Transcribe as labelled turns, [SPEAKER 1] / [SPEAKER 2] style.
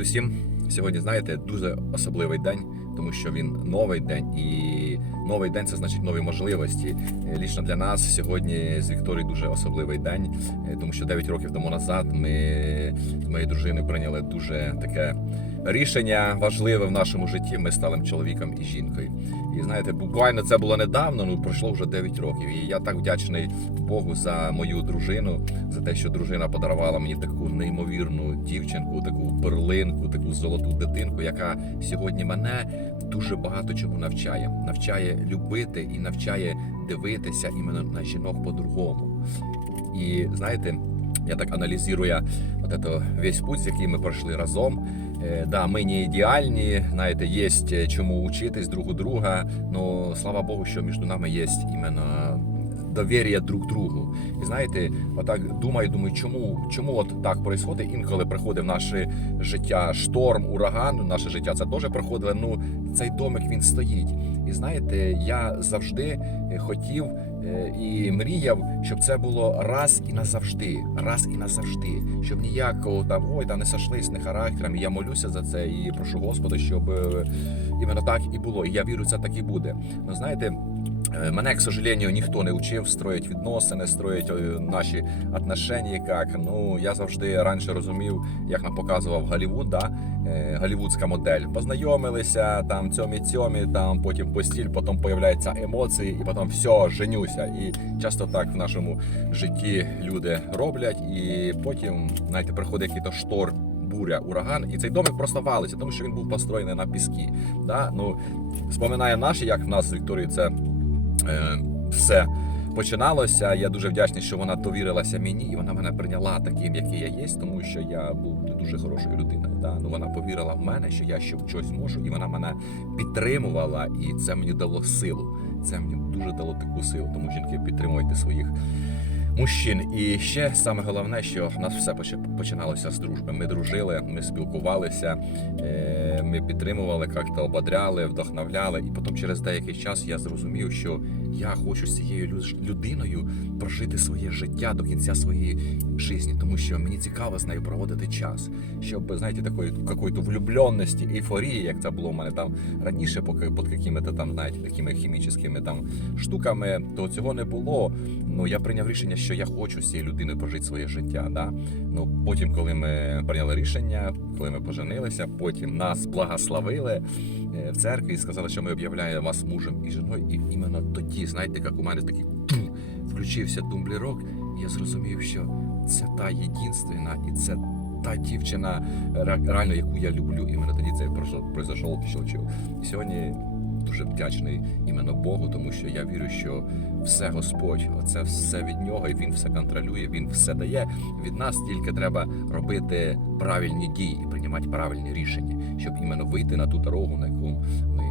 [SPEAKER 1] Усім сьогодні, знаєте, дуже особливий день, тому що він новий день, і новий день це значить нові можливості. Е, Лічно для нас сьогодні з Вікторією дуже особливий день, е, тому що 9 років тому назад ми з моєю дружиною прийняли дуже таке рішення важливе в нашому житті. Ми стали чоловіком і жінкою. І знаєте, буквально це було недавно, ну пройшло вже 9 років. І я так вдячний Богу за мою дружину, за те, що дружина подарувала мені таку неймовірну дівчинку, таку перлинку, таку золоту дитинку, яка сьогодні мене дуже багато чому навчає. Навчає любити і навчає дивитися іменно на жінок по-другому. І знаєте, я так аналізую от весь путь, який ми пройшли разом. Е, Да, ми не ідеальні, знаєте, є чому учитись друг у друга. Ну слава Богу, що між нами є іменно довір'я друг другу. І знаєте, отак думаю, думаю, чому, чому от так происходить? Інколи приходить в наше життя шторм, ураган, наше життя це теж проходило. Ну цей домик він стоїть. І знаєте, я завжди е, хотів е, і мріяв, щоб це було раз і назавжди, раз і назавжди, щоб ніякого там ой, там не сошлись не характером. Я молюся за це і прошу Господа, щоб е, іменно так і було. І я вірю, це так і буде. Ну знаєте. Е, Мене, к сожалению, ніхто не учив строїть відносини, строїть е, наші отношення. Як ну я завжди раніше розумів, як нам показував Голлівуд, да? е, голлівудська модель. Познайомилися там цьомі цьомі, там потім постіль, потім появляються емоції, і потім все, женюся. І часто так в нашому житті люди роблять, і потім, знаєте, приходить якийсь шторм. Буря, ураган, і цей домик просто валиться, тому що він був построєний на піскі. Да? Ну, споминає наші, як в нас з Вікторією це все починалося. Я дуже вдячний, що вона довірилася мені, і вона мене прийняла таким, який я є, тому що я був не дуже хорошою людиною. Да? Ну, вона повірила в мене, що я ще щось можу, і вона мене підтримувала, і це мені дало силу. Це мені дуже дало таку силу, тому жінки підтримуйте своїх. Мужчин, і ще саме головне, що в нас все починалося з дружби. Ми дружили, ми спілкувалися, е, ми підтримували, як-то ободряли, вдохновляли. І потім через деякий час я зрозумів, що я хочу з цією лю- людиною прожити своє життя до кінця своєї житті, тому що мені цікаво з нею проводити час, щоб знаєте, такої какої-то влюбленності, ейфорії, як це було в мене там раніше, поки під якими-то там, знаєте, такими хімічними там штуками, то цього не було. Ну я прийняв рішення, що я хочу з цією людиною прожити своє життя. Да? Ну потім, коли ми прийняли рішення, коли ми поженилися, потім нас благословили е, в церкві і сказали, що ми об'являємо вас мужем і жіною. І іменно тоді, знаєте, як у мене такий включився тумблірок, і я зрозумів, що це та єдинственна, і це та дівчина, реально, яку я люблю. Іменно тоді це пройшов щелчок. І сьогодні дуже вдячний іменно Богу, тому що я вірю, що все Господь, це все від нього, і він все контролює, він все дає. Від нас тільки треба робити правильні дії і приймати правильні рішення, щоб іменно вийти на ту дорогу, на яку ми